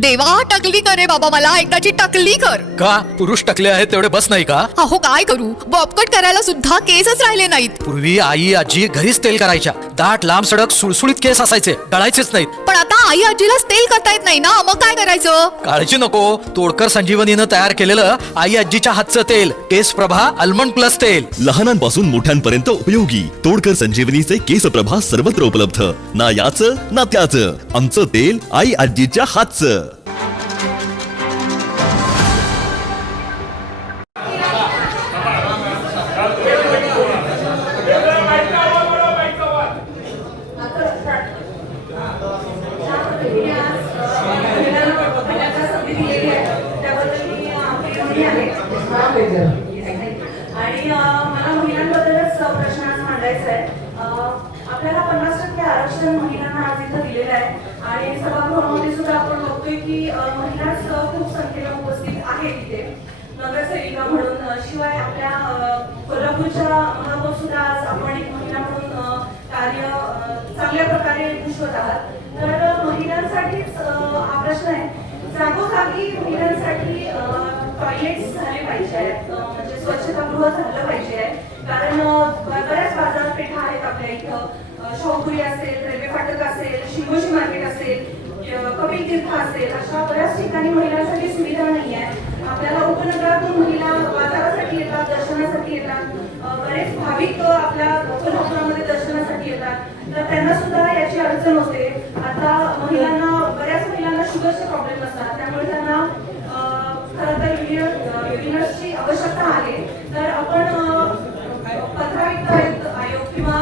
देवा टकली कर रे बाबा, मला एकदाची टकली कर. का पुरुष टकले आहेत तेवढे बस नाही का? अहो काय करू, बॉबकट करायला सुद्धा केसच राहिले नाहीत. पूर्वी आई आजी घरीच तेल करायच्या. दाट लांब सडक सुळसुळीत केस असायचे, डळायचेच नाहीत. पण आता आई आजीलाच तेल करता येत नाही ना, मग काय करायचं? काळजी नको, तोडकर संजीवनीनं तयार केलेलं आई आजीच्या हातचं तेल केस प्रभा आल्मंड प्लस तेल. लहानांपासून मोठ्यांपर्यंत उपयोगी तोडकर संजीवनीचे केस प्रभा सर्वत्र उपलब्ध. ना याचं ना त्याचं, आमचं तेल आई आजीच्या हातचं. आणि मला महिलांबद्दलच प्रश्न आज मांडायचा आहे. आपल्याला 50% आरक्षण महिलांना आज इथं दिलेलं आहे आणि सभागृहामध्ये सुद्धा आपण बघतोय की महिलाच खूप संख्येने उपस्थित आहेत इथे नगरसेविका म्हणून. शिवाय आपल्या कोल्हापूरच्या महापौर सुद्धा आज आपण एक महिला म्हणून कार्य चांगल्या प्रकारे पुष्वत आहात. तर महिलांसाठीच हा प्रश्न आहे. जागोजागी महिलांसाठी टॉयलेट्स झाले पाहिजे आहेत, म्हणजे स्वच्छतागृह झालं पाहिजे. कारण बऱ्याच बाजारपेठा आहेत आपल्या इथं, शाहूपुरी असेल, रेल्वे फाटक असेल, शिवोशी मार्केट असेल, कपिल तीर्थ असेल, अशा बऱ्याच ठिकाणी महिलांसाठी सुविधा नाही आहे. आपल्याला उपनगरातून महिला बाजारासाठी येतात, दर्शनासाठी येतात. बरेच भाविक आपल्या कोल्हापुरामध्ये दर्शनासाठी येतात, तर त्यांना सुद्धा याची अडचण होते. आता महिलांना, बऱ्याच महिलांना शुगरचे प्रॉब्लेम असतात, त्यामुळे त्यांना खरं तर युनियर्सची आवश्यकता आहे. तर आपण 15 वित्त आयोग किंवा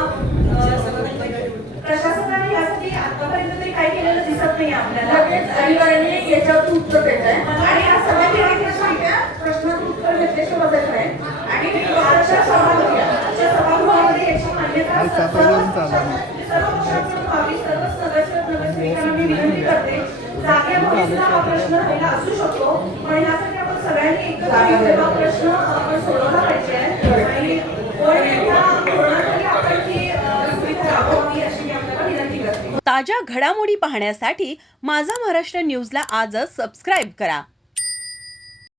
प्रशासनाने यासाठी आतापर्यंत तरी काही केलेलं दिसत नाही आपल्याला. रविवारी याच्यावर उत्तर देत आहे आणि या सगळ्या प्रश्नाचं उत्तर घेतल्याशिवाय बघत आहे. आणि आजच्या सभागृहामध्ये याची मान्यता सर्व पक्षांकडून व्हावी. सर्वच नगरसेविकांना मी विनंती करते. जागेमुळे सुद्धा हा प्रश्न राहिला असू शकतो, पण यासाठी आपण सगळ्यांनी एकत्र येऊन हा प्रश्न आपण सोडवला पाहिजे आणि आपण ती सुविधा राबवावी अशी मी आपल्याला विनंती करते. ताज्या घडामोडी पाहण्यासाठी माझा महाराष्ट्र न्यूजला आजच सबस्क्राईब करा.